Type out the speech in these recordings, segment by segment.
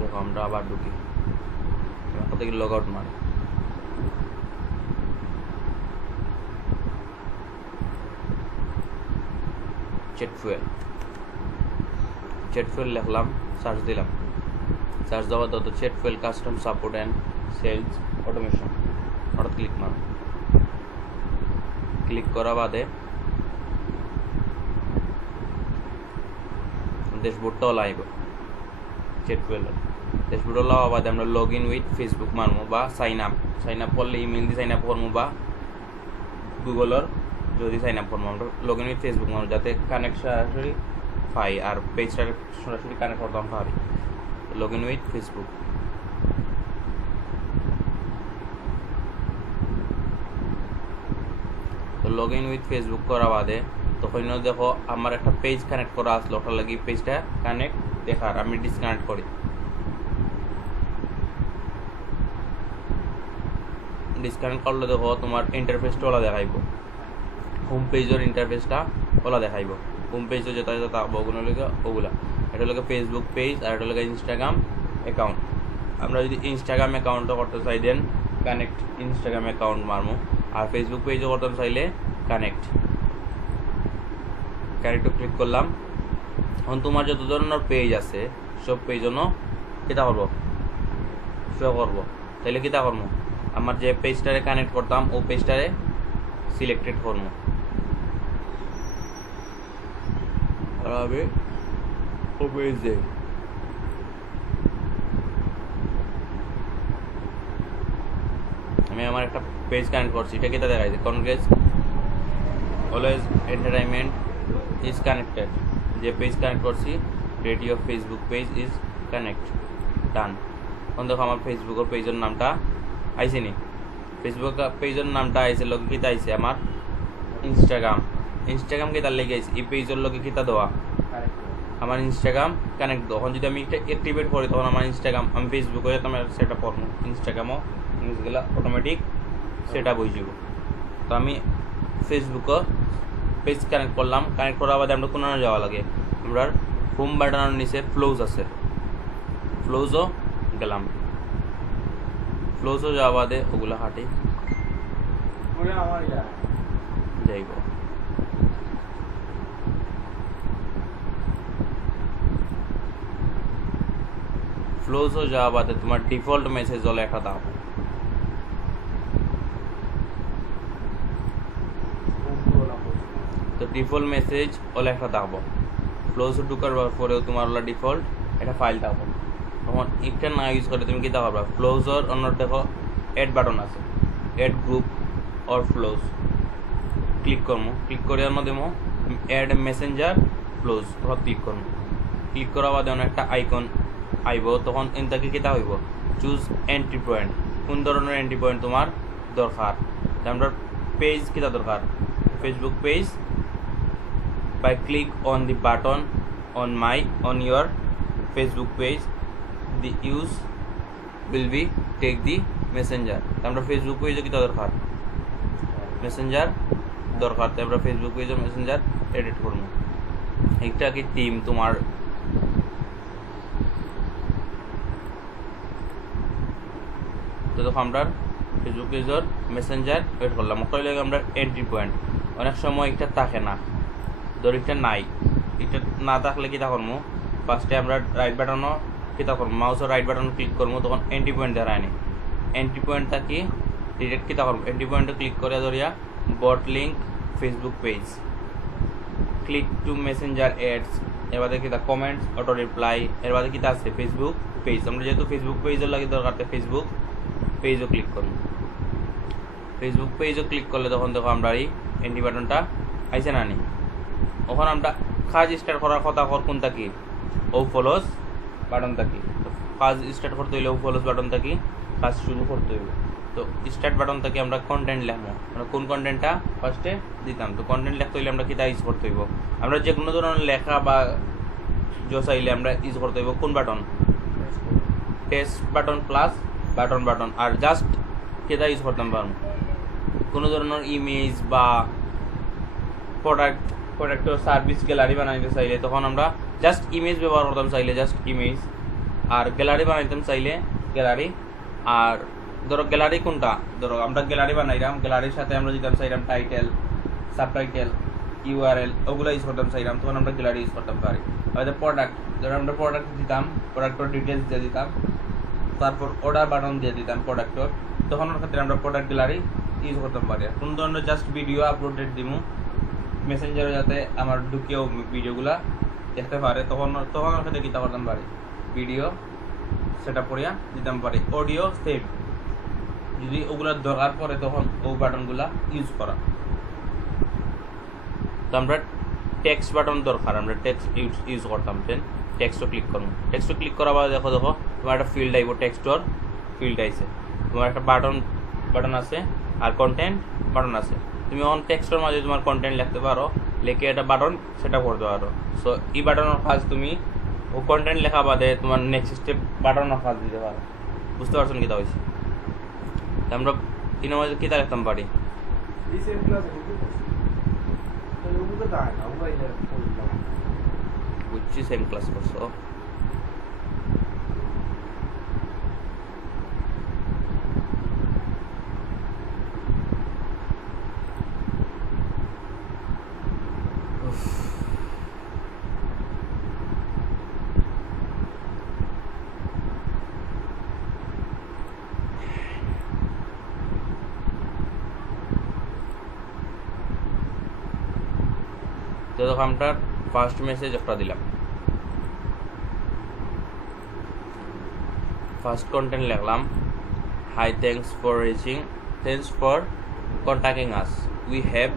দেখো আমরা আবার ঢুকি, কত কি লগ আউট মারি। চেট ফুয়েল লিখলাম, সার্চ দিলাম, সার্চ দেওয়ার তত Chatfuel custom support and sales automation, ওটা ক্লিক মারো। ক্লিক করা বাদে ড্যাশবোর্ডটা লাইব, চেট ফুয়েল ড্যাশবোর্ড লাওয়া বাদে আমরা লগ ইন উইথ ফেসবুক মারমু বা সাইন আপ করলে ইমেল দিয়ে সাইন আপ করবো বা গুগলের যদি সাইন আপ করবো আমরা লগ ইন উইথ ফেসবুক মারবো, যাতে কানেক্ট সরাসরি পাই আর পেজটা সরাসরি কানেক্ট করতাম পারি। লগ ইন উইথ ফেসবুক, তো লগ ইন উইথ ফেসবুক করা বাদে তখন দেখো আমার একটা পেজ কানেক্ট করা আসলো, ওটার লাগি পেজটা কানেক্ট দেখার আমি ডিসকানেক্ট করি। ডিসকানেক্ট করলে দেখো তোমার ইন্টারফেসটা ওলা দেখাইব, হোম পেজের ইন্টারফেসটা ওলা দেখাইব। হোম পেজে যেটা যেটা থাকবো ওগুলো লাগে ওগুলা, এটা হলো ফেসবুক পেজ আর এটা হলো ইনস্টাগ্রাম অ্যাকাউন্ট। আমরা যদি ইনস্টাগ্রাম অ্যাকাউন্টও করতে চাই দেন কানেক্ট ইনস্টাগ্রাম অ্যাকাউন্ট মারমো, আর ফেসবুক পেজও করতে চাইলে কানেক্ট ক্লিক করলাম। এখন তোমার যত ধরনের পেজ আছে সব পেজ জন্য কিতা করবো, শো করবো। তাইলে কিতা করবো, আমার যে পেজটারে কানেক্ট করতাম ও পেজটারে সিলেক্টেড করবো। আমি ও পেজ দেই, আমি আমার একটা পেজ কানেক্ট করছি, এটা কিতা দেখাইছে congress always entertainment is connected. যে পেজ কানেক্ট করছি radio Facebook page is connect, done. এখন দেখো আমার ফেসবুকের পেজের নামটা আইসে নি, ফেসবুক পেজের নামটা আইসে, লগে কিতা আইসে আমার ইনস্টাগ্রাম কিতা লেগে আইসে, এই পেজের লগে কিতা দেওয়া আমার ইনস্টাগ্রাম কানেক্ট দেওয়া। এখন যদি আমি এটা অ্যাক্টিভেট করি তখন আমার ইনস্টাগ্রাম, আমি ফেসবুক হয়ে তোমার সেট আপ করবো, ইনস্টাগ্রামও জিনিসগুলো অটোমেটিক সেট আপ হয়ে যাব। তো আমি ফেসবুকও পেজ কানেক্ট করলাম, কানেক্ট করার বাদে আমরা কোনো যাওয়া লাগে, আমরা হোম বাটনের নিচে ফ্লোজ আছে, ফ্লোজও গেলাম, ফ্লোজও যাওয়া বাদে ওগুলো হাঁটি যাইব। ফ্লোজও যাওয়া বাদে তোমার ডিফল্ট মেসেজ হলো একটা দাও, তো ডিফল্ট মেসেজ হলো একটা দাও। ফ্লোজও ঢুকার পরেও তোমার হলো ডিফল্ট একটা ফাইল দাও। তখন এটা না ইউজ করে তুমি কি দাও, ফ্লোজর অন্য দেখো অ্যাড বাটন আছে, add group or flows click করবো, ক্লিক করে মধ্যে অ্যাড মেসেঞ্জার ফ্লোজ তখন ক্লিক করবো। ক্লিক করার বাদে একটা আইকন আইব, তখন এনটাকে কিতা হইব চুজ এন্ট্রি পয়েন্ট, কোন ধরনের এন্ট্রি পয়েন্ট তোমার দরকার। আমরা পেজ কিতা দরকার, Facebook page, by click on the button on your Facebook page the use will be take the messenger। আমরা ফেসবুক পেজে কি দরকার মেসেঞ্জার দরকার, তাই আমরা ফেসবুক পেজে মেসেঞ্জার এডিট করব। একটা কি টিম তোমার তো দেখো আমরা ফেসবুক পেজের মেসেঞ্জার এড করলাম। ওখানে লাগে আমরা এন্ট্রি পয়েন্ট, অনেক সময় একটা থাকে না, দরিকটা নাই, এটা না থাকলে কিতা করবো, ফার্স্টে আমরা রাইট বাটনও কিতা করবো, মাউসের রাইট বাটন ক্লিক করবো, তখন এন্ট্রি পয়েন্ট দেখায় নি। এন্ট্রি পয়েন্ট থাকি ডিরেক্ট কিতা করবো, এন্ট্রি পয়েন্টে ক্লিক করে ধরিয়া bot link Facebook page, click to messenger ads, এবারে কিতা কমেন্টস অটো রিপ্লাই, এর বাদে কিতা আছে ফেসবুক পেজ। আমরা যেহেতু ফেসবুক পেজের লাগে দরকার, ফেসবুক পেজও ক্লিক করবো। ফেসবুক পেজও ক্লিক করলে তখন দেখো আমরা এই এন্ট্রি বাটনটা আইসে না নি। ওখানে আমরা কাজ স্টার্ট করার কথা কোনটা কি, ও ফলোস বাটন থাকি, তো কাজ স্টার্ট করতে হইলে ও ফলোস বাটন থাকি কাজ শুরু করতে হইবে। তো স্টার্ট বাটন থেকে আমরা কন্টেন্ট লিখবো, মানে কোন কন্টেন্টটা ফার্স্টে দিতাম। তো কন্টেন্ট লিখতে হইলে আমরা কিতা ইউজ করতে হইব, আমরা যে কোনো ধরনের লেখা বা চাইলে আমরা ইউজ করতে হইব কোন button, text button plus button, আর জাস্ট কিতা ইউজ করতাম পারবো, কোনো ধরনের ইমেজ বা প্রোডাক্ট সার্ভিস গ্যালারি বানাইতে চাইলে তখন আমরা জাস্ট ইমেজ ব্যবহার করতাম, চাইলে জাস্ট ইমেজ। আর গ্যালারি বানাইতাম চাইলে গ্যালারি, আর ধরো গ্যালারি কোনটা, ধরো আমরা গ্যালারি বানাইলাম, গ্যালারির সাথে আমরা দিতাম চাইলাম টাইটেল, সাবটাইটেল, ইউআরএল, ওগুলো ইউজ করতাম চাইলাম, তখন আমরা গ্যালারি ইউজ করতাম পারি। হয়তো প্রোডাক্ট, ধরো আমরা প্রোডাক্ট দিতাম, প্রোডাক্টের ডিটেলস দিয়ে দিতাম, তারপর অর্ডার বাটন দিয়ে দিতাম প্রোডাক্টর, তখন ওর ক্ষেত্রে আমরা প্রোডাক্ট গ্যালারি ইউজ করতাম পারি। কোন ধরনের জাস্ট ভিডিও আপলোডেড দিমু মেসেঞ্জারে, যাতে আমার ঢুকিয়েও ভিডিওগুলা দেখতে পারে, তখন ওর ক্ষেত্রে কী করতাম পারি, ভিডিও সেট আপ করিয়া দিতাম পারি। অডিও সেভ, যদি ওগুলোর দরকার পড়ে তখন ও বাটনগুলা ইউজ করা। তো আমরা টেক্সট বাটন দরকার, আমরা টেক্সট ইউজ করতাম, দেন টেক্সটও ক্লিক করবো। টেক্সটও ক্লিক করার পর দেখো তোমার একটা ফিল্ড আইব, টেক্সটর ফিল্ড আইছে, তোমার একটা বাটন আছে আর কন্টেন্ট বাটন আছে। তুমি অন টেক্সটের মাঝে তোমার কন্টেন্ট লিখতে পারো, লিখে একটা বাটন সেটা করতে পারো। সো এই বাটনের কাজ তুমি ও কন্টেন্ট লেখা বাদে তোমার নেক্সট স্টেপ বাটনের কাজ দিতে পারো। বুঝতে পারছেন কিতা হয়েছে? আমরা ইনো মাঝে কিতা লিখতাম পারি, বুঝছি সেম ক্লাস করছো। তো দেখো আমরা ফার্স্ট মেসেজ একটা দিলাম, ফার্স্ট কন্টেন্ট লিখলাম, hi thanks for contacting us, we have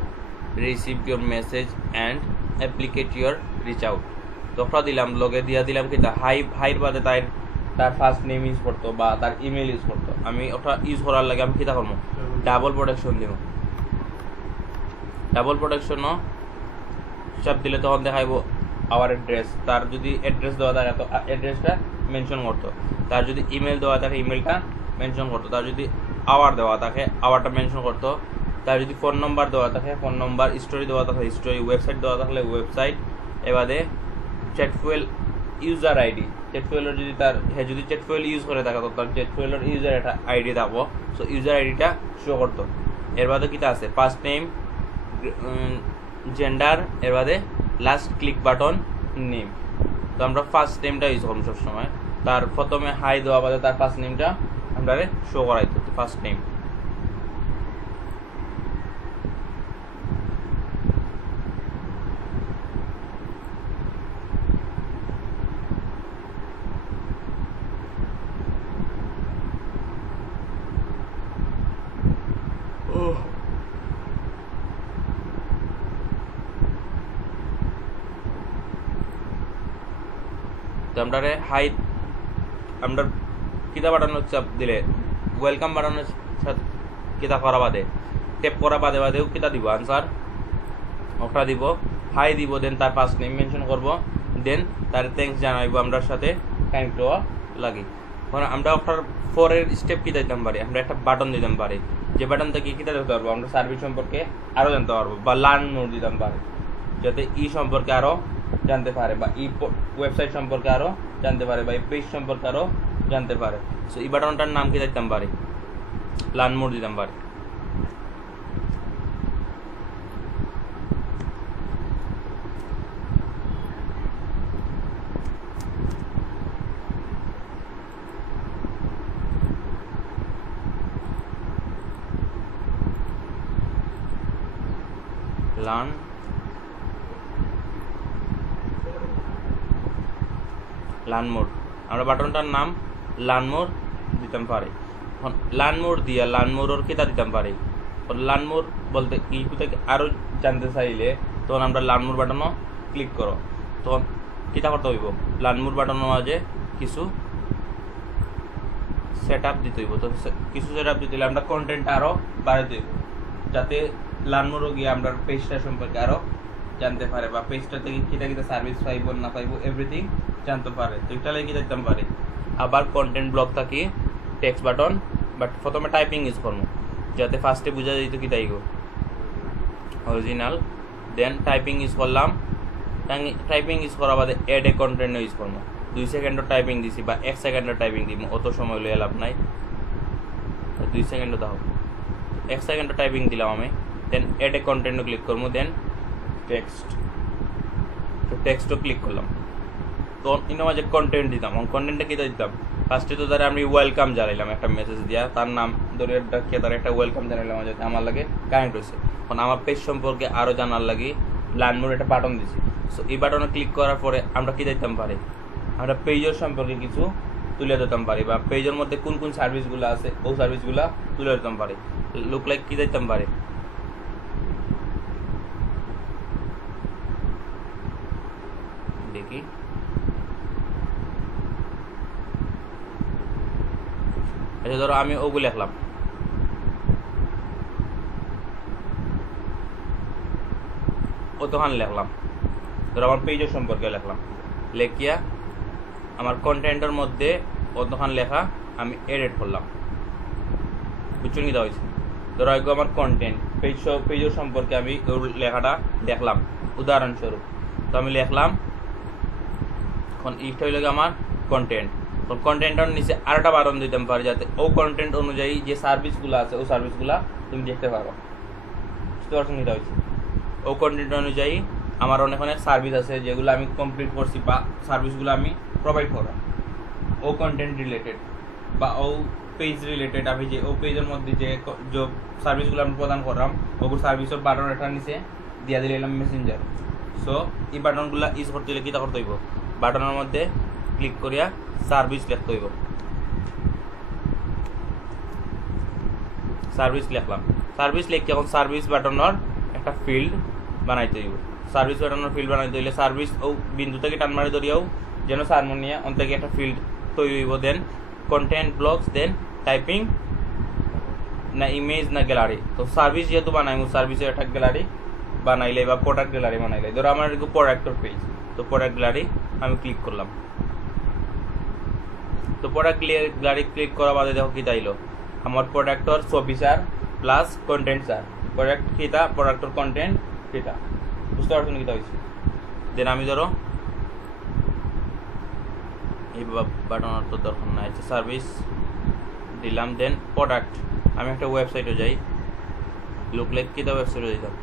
received your message and appreciate your reach out. তো একটা দিলাম, লগে দিয়া দিলাম কি হাইর বাদে তার ফার্স্ট নেম ইউজ করতো বা তার ইমেল ইউজ করতো। আমি ওটা ইউজ করার লাগে আমি কিতা করবো, ডাবল প্রোটেকশন দিব। ডাবল প্রোটেকশনও চাপ দিলে তখন দেখাইব আওয়ার অ্যাড্রেস, তার যদি অ্যাড্রেস দেওয়া থাকে তো অ্যাড্রেসটা মেনশন করতো, তার যদি ইমেল দেওয়া থাকে ইমেলটা মেনশন করতো, তার যদি আওয়ার দেওয়া থাকে আওয়ারটা মেনশন করতো, তার যদি ফোন নম্বর দেওয়া থাকে ফোন নম্বর, স্টোরি দেওয়া থাকে স্টোরি, ওয়েবসাইট দেওয়া থাকলে ওয়েবসাইট, এবারে চ্যাটফুয়েল ইউজার আইডি, চ্যাটফুয়েলের যদি যদি চ্যাটফুয়েল ইউজ করে থাকে তো তার চ্যাটফুয়েলের ইউজার একটা আইডি থাকবো, সো ইউজার আইডিটা শো করতো। এর বাদে কিটা আছে, ফার্স্ট নেম, জেন্ডার, এর বাদে লাস্ট ক্লিক বাটন নেম। তো আমরা ফার্স্ট নেমটা ইউজ করবো সবসময়, তার প্রথমে হাই দেওয়া বাদে তার ফার্স্ট নেমটা আমরা শো করাইতো, ফার্স্ট নেম। তো আমরা আমরা কিতা বাটনের চাপ দিলে ওয়েলকাম বাটনের সাথে কিতা করা বাদে টেপ করা বাদেও কিতা দিব, আনসার ওটা দিব, হাই দিব, দেন তার ফার্স্ট নেম মেনশন করব, দেন তার থ্যাঙ্কস জানাইব আমরার সাথে কানেক্ট হওয়া লাগি। মানে আমরা ওটার পরের স্টেপ কিতা দিতাম পারি, আমরা একটা বাটন দিতাম পারি, যে বাটন থেকে কিতা দিতে পারবো আমরা সার্ভিস সম্পর্কে আরও জানতে পারবো, বা লার্ন মোর দিতাম পারি, যাতে সম্পর্কে আরও জানতে পারে, বা ওয়েবসাইট সম্পর্কে আরও জানতে পারে, বা এই পেজ সম্পর্কে আরও জানতে পারে। সো এই বাটনটার নাম কি দিতাম পারি, লার্ন মোর দিতাম পারি। লার্ন মোর, আমরা বাটনটার নাম লার্ন মোর দিতাম পারি। লার্ন মোর দিয়া লার্ন মোর কিতা দিতাম পারি, লার্ন মোর বলতে এইটু থেকে আরও জানতে চাইলে তখন আমরা লার্ন মোর বাটনও ক্লিক করো, তখন কিতা করতে হইব, লার্ন মোর বাটনের মাঝে কিছু সেট আপ দিতে হইব। তো কিছু সেট আপ দিতে হলে আমরা কন্টেন্ট আরও বাড়াতে হইব, যাতে লার্ন মোরও গিয়ে আমরা পেজটা সম্পর্কে আরও জানতে পারে, বা পেজটা থেকে কিতা সার্ভিস পাইব না পাইব এভরিথিং জানতে পারে। তো এটা লাগে দেখতাম পারি। আবার কন্টেন্ট ব্লক থাকি টেক্সট বাটন, বাট প্রথমে টাইপিং ইউজ করবো, যাতে ফার্স্টে বোঝা যেত কি তাই গো অরিজিনাল, দেন টাইপিং ইউজ করলাম, টাইপিং ইউজ করার বাদে অ্যাড এ কন্টেন্ট ইউজ করবো, 2 সেকেন্ডের টাইপিং দিছি বা 1 সেকেন্ডের টাইপিং দিব, অত সময় লইয়া লাভ নাই। 2 সেকেন্ড দাও, 1 সেকেন্ডের টাইপিং দিলাম আমি। দেন এড এ কন্টেন্ট ক্লিক করবো, দেন টেক্সট, তো টেক্সটও ক্লিক করলাম। তো ইনো মাঝে কন্টেন্ট দিতাম, কন্টেন্টটা কী দিতাম, ফার্স্টে তো ধরে আমি ওয়েলকাম জানাইলাম একটা মেসেজ দিয়া, তার নাম ধরে ডাকিয়ে তার একটা ওয়েলকাম জানাইলাম, যাতে আমার লাগে কানেক্ট হয়েছে। এখন আমার পেজ সম্পর্কে আরও জানার লাগে লার্ন মোর একটা বাটন দিছি। সো এই বাটনে ক্লিক করার পরে আমরা কী দিতাম পারি, আমরা পেজের সম্পর্কে কিছু তুলে দিতাম পারি, বা পেজের মধ্যে কোন কোন সার্ভিসগুলো আছে ওই সার্ভিসগুলো তুলে দিতাম পারি। লুক লাইক কী দিতাম পারি, দেখি আচ্ছা ধরো আমি ওগুলো লিখলাম, অতখান লিখলাম, ধরো আমার পেজের সম্পর্কে লিখলাম, লেখিয়া আমার কন্টেন্টের মধ্যে অতখান লেখা আমি এডিট করলাম, বুঝছেন কি দেওয়া হয়েছে। ধরো আমার কন্টেন্ট পেজের সম্পর্কে আমি ওই লেখাটা লিখলাম উদাহরণস্বরূপ, তো আমি লিখলাম, এখন এইটা হইল আমার কন্টেন্ট। কন্টেন্টের নিচে আরেকটা বাটন দিতে পারি, যাতে ও কন্টেন্ট অনুযায়ী যে সার্ভিসগুলো আছে ও সার্ভিসগুলো তুমি দেখতে পারো, বুঝতে পারছো নিতে হয়েছে। ও কন্টেন্ট অনুযায়ী আমার অনেক অনেক সার্ভিস আছে যেগুলো আমি কমপ্লিট করছি বা সার্ভিসগুলো আমি প্রোভাইড করা, ও কন্টেন্ট রিলেটেড বা ও পেজ রিলেটেড। আমি যে ও পেজের মধ্যে যে সার্ভিসগুলো আমি প্রদান করলাম ওগুলো সার্ভিসের বাটন এটার নিচে দিয়ে দিলাম মেসেঞ্জার। সো এই বাটনগুলো ইউজ করতে হলে কী করতে হইব, বাটনের মধ্যে ক্লিক করিয়া সার্ভিস লিখতে হইব, সার্ভিস লিখলাম, সার্ভিস লিখে এখন সার্ভিস বাটনের একটা ফিল্ড বানাইতে হইব। সার্ভিস বাটনের ফিল্ড বানাইতে হইলে সার্ভিস ও বিন্দু থেকে টান মারি ধরিয়াও যেন সারমোনিয়া অন থেকে একটা ফিল্ড তৈরি হইব। দেন কন্টেন্ট ব্লকস, দেন টাইপিং না ইমেজ না গ্যালারি। তো সার্ভিস যেহেতু বানাইমু সার্ভিসের একটা গ্যালারি বানাইলে বা প্রোডাক্ট গ্যালারি বানাইলে, ধরো আমার প্রোডাক্টের পেজ, তো প্রোডাক্ট গ্যালারি আমি ক্লিক করলাম। তো প্রোডাক্ট গ্যালারি ক্লিক করা বাদে দেখো কী তাইলো, আমার প্রোডাক্টর ছবি চার প্লাস কন্টেন্ট চার, প্রোডাক্ট কিতা প্রোডাক্টর কন্টেন্ট কিতা, বুঝতে পারছো না কিতা হয়েছে। দেন আমি ধরো এই বাটনের তো দরকার নাই, সার্ভিস দিলাম, দেন প্রোডাক্ট। আমি একটা ওয়েবসাইটে যাই, লুক লাইক কিতা ওয়েবসাইটে দিতাম,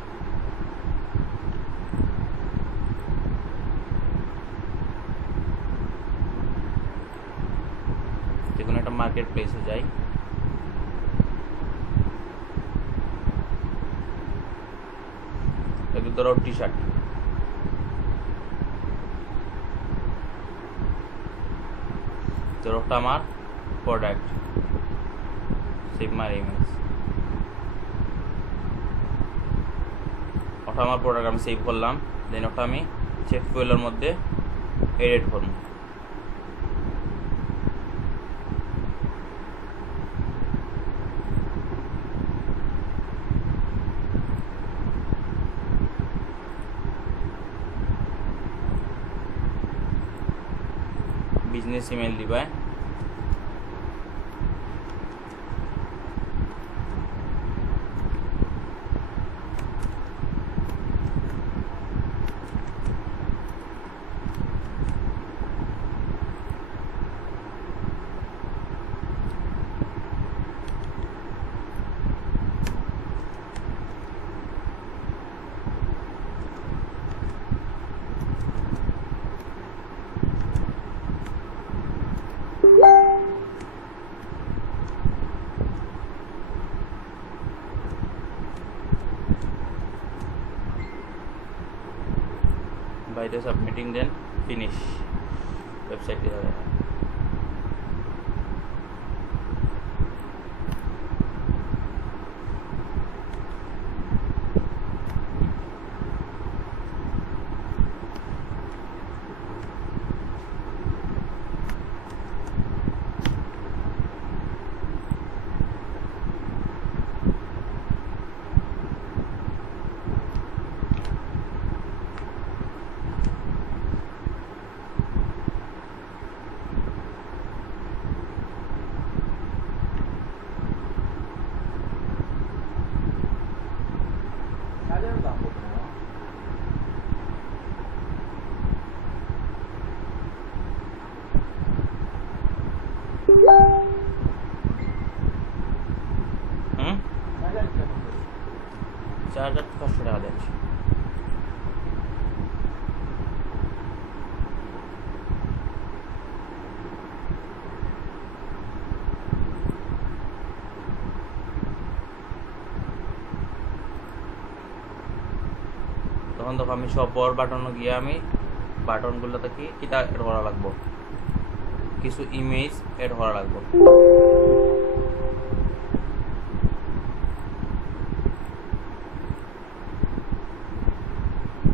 যে কোনো একটা মার্কেট প্লেসে যাই, ধরো টি শার্ট, ধরো আমার প্রোডাক্ট, সেভ মাই ইমেজ, ওটা আমার প্রোডাক্ট আমি সেভ করলাম। দেন ওটা আমি চেক ফুয়েলের মধ্যে এডিট করব, বিজনেস ইমেল দিবা। by the submitting, then finish website 4,500 টাকা দিচ্ছি। তখন দেখো আমি সব বড় বাটন গিয়ে আমি বাটনগুলো থেকে কিটা এড করা লাগবো, কিছু ইমেজ এড করা লাগবো।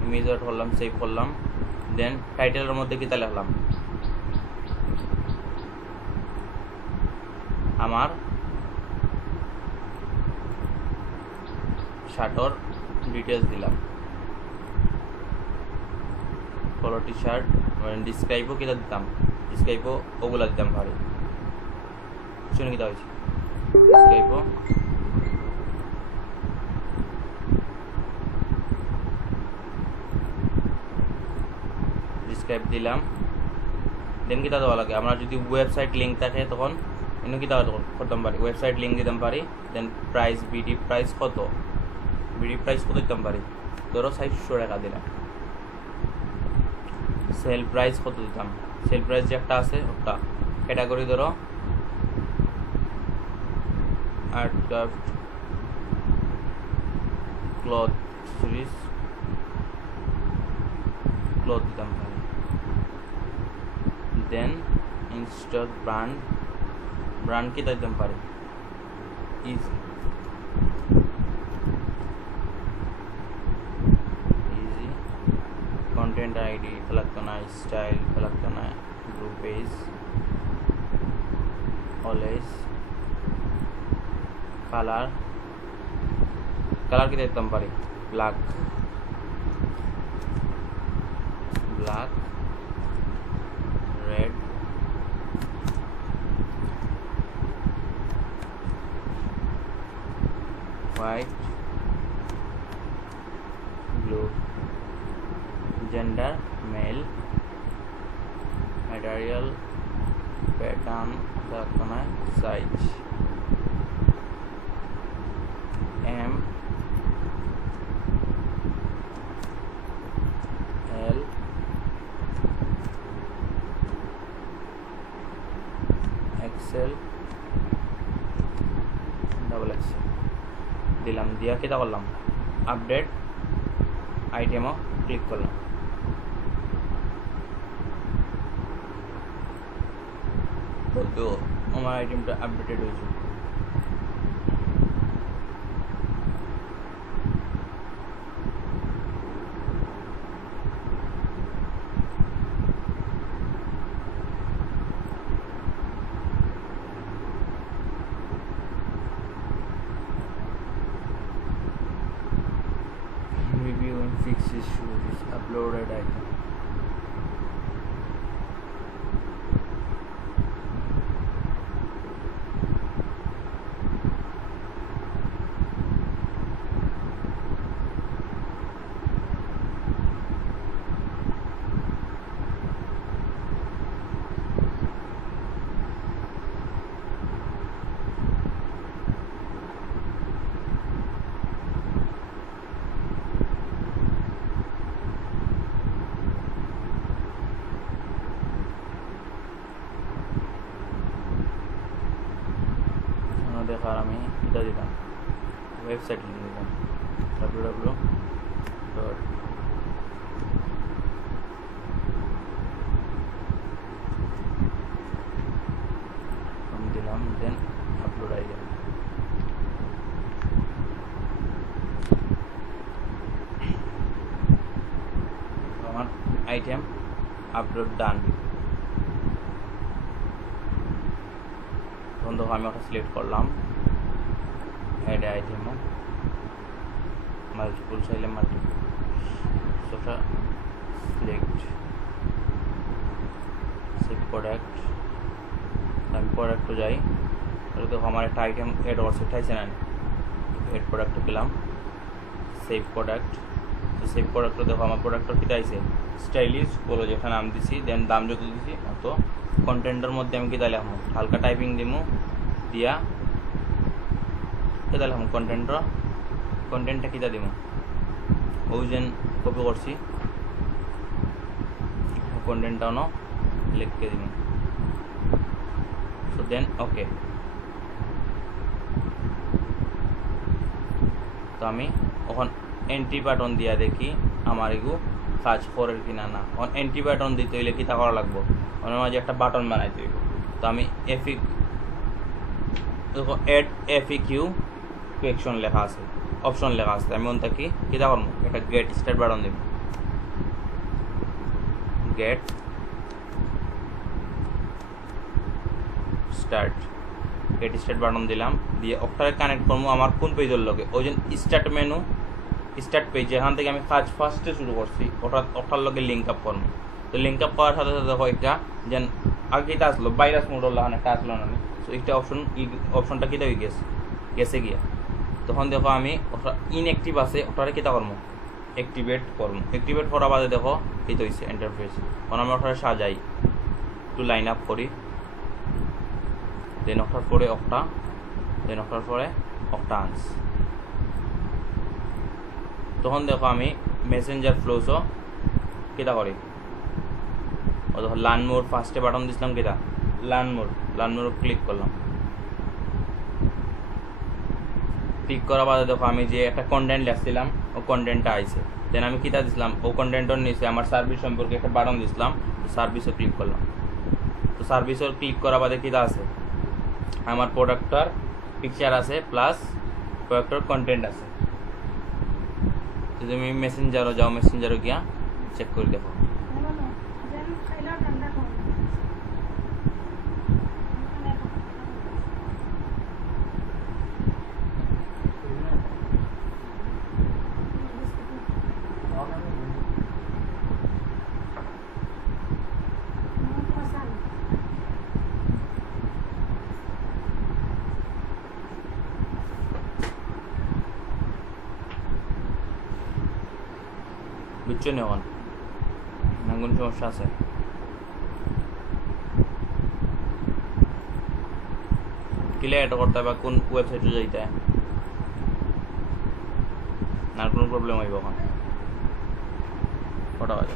ইমেজ এড করলাম, সেভ করলাম। দেন টাইটেলের মধ্যে কিটা লিখলাম, আমার শার্টর ডিটেলস দিলাম, কলার টি শার্ট, ডিসক্রাইবও কিটা দিতাম, ডিসক্রাইবও ওগুলা দিতাম পারি। শুনে কিটা হয়েছে, ডিসক্রাইবও ডিসক্রাইব দিলাম। দেন কিটা দেওয়া লাগে, আমরা যদি ওয়েবসাইট লিঙ্ক থাকে তখন এনে কিটা করতাম পারি, ওয়েবসাইট লিঙ্ক দিতাম পারি। দেন প্রাইস, বিডি প্রাইস কত, বিডি প্রাইস কত দিতাম পারি, ধরো 400 টাকা দিলাম। সেল প্রাইস কত দিতাম, সেল প্রাইস যে একটা আছে ওটা। ক্যাটাগরি ধরো art craft, cloth, series, cloth দিতাম পারি। দেন ইনস্টক ব্র্যান্ড, ব্র্যান্ড কি দিতাম পারি, ইজি, ইজি। कंटेंट आईडी लगता स्टाइल लगता group page, always colour, colour की देता पारी black, black, red, white, blue. Gender male, material pattern रखना, size M L XL double XL दिलाम। दिया कि करलाम अपडेट आइटेमो क्लिक करलाम। तो हमारा आइटमটা আপডেটেড হয়েছে। Review and fix issues, uploaded item. देखा मैं इधर दिलाम, वेबसाइट लिंक दिलाम www. हम दिलाम। देन अपलोड आई गया। हमार आइटम अपलोड डान। বন্ধু আমি ওটা সিলেক্ট করলাম, অ্যাড আইটেম মাল্টিপল চাইলে মাল্টিপল, ওটা সিলেক্ট সেভ প্রোডাক্ট। আমি প্রোডাক্টে যাই, তাহলে দেখো আমার একটা আইটেম এড করছে, উঠাইছে না, এড প্রোডাক্টে পেলাম, সেভ প্রোডাক্ট। তো সেভ প্রোডাক্টে দেখো আমার প্রোডাক্টটা কী আছে, স্টাইলিশ বলো যেটা নাম দিছি। দেন দাম যত দিছি অত। কন্টেন্টের মধ্যে আমি কী দিলাম, হালকা টাইপিং দিমু দিয়া কী দিলাম, কন্টেন্টর কন্টেন্টটা কিটা দিব ওই যে কপি করছি কন্টেন্টটাও ন লিখকে দিব সো দেন ওকে তো আমি এখন এন্ট্রি বাটন দিয়া দেখি আমার এগু কাজ করার কিনা না এখন এন্ট্রি বাটন দিতে হইলে কিটা করা লাগবো ওনার মাঝে একটা বাটন বানাইতে হইব তো আমি দেখো এড এফিকিউ কোয়েকশন লেখা আছে অপশন লেখা আছে আমি ওন থাকি কিটা করবো একটা গেট স্টার্ট বাটন দিব গেট স্টার্ট বাটন দিলাম দিয়ে ওটারে কানেক্ট করবো আমার কোন পেজের লগে ওই যে স্টার্ট পেজ যেখান থেকে আমি কাজ ফার্স্টে শুরু করছি ওটার লগে লিঙ্ক আপ করবো তো লিঙ্ক আপ করার সাথে সাথে দেখো একটা যেন আগে এটা আসলো ভাইরাস মোড হলো একটা আসলো না তো একটা অপশনটা কিটা হয়ে গেছে গিয়া তখন দেখো আমি ওটা ইনঅ্যাক্টিভ আছে ওটারে কিটা করবো অ্যাক্টিভেট করা বাদে দেখো এটা হয়েছে ইন্টারফেস তখন আমি ওটারে সাজাই একটু লাইন আপ করি দেন ওঠার পরে অকটা আনস তখন দেখো আমি মেসেঞ্জার ফ্লোসও কিটা করি ও দেখো লার্ন মোর ফার্স্টে বাটন দিছিলাম কিটা লার্ন মোর ক্লিক করলাম ক্লিক করার বাদে দেখো আমি যে একটা কন্টেন্ট লিখছিলাম ও কন্টেন্টটা আইছে দেন আমি কিটা দিছিলাম ও কন্টেন্টের নিচে আমার সার্ভিস সম্পর্কে একটা বাটন দিছিলাম তো সার্ভিসও ক্লিক করলাম তো সার্ভিসও ক্লিক করার বাদে কিটা আছে আমার প্রোডাক্টর পিকচার আছে প্লাস প্রোডাক্টর কন্টেন্ট আছে যদি তুমি মেসেঞ্জারও যাও মেসেঞ্জারও গিয়া চেক করে দেখো বুঝছো নি এখন না কোন সমস্যা আছে কিলে এটা করতে হবে কোন ওয়েবসাইটে যাইতে না কোনো প্রবলেম হইব এখন কটা বাজে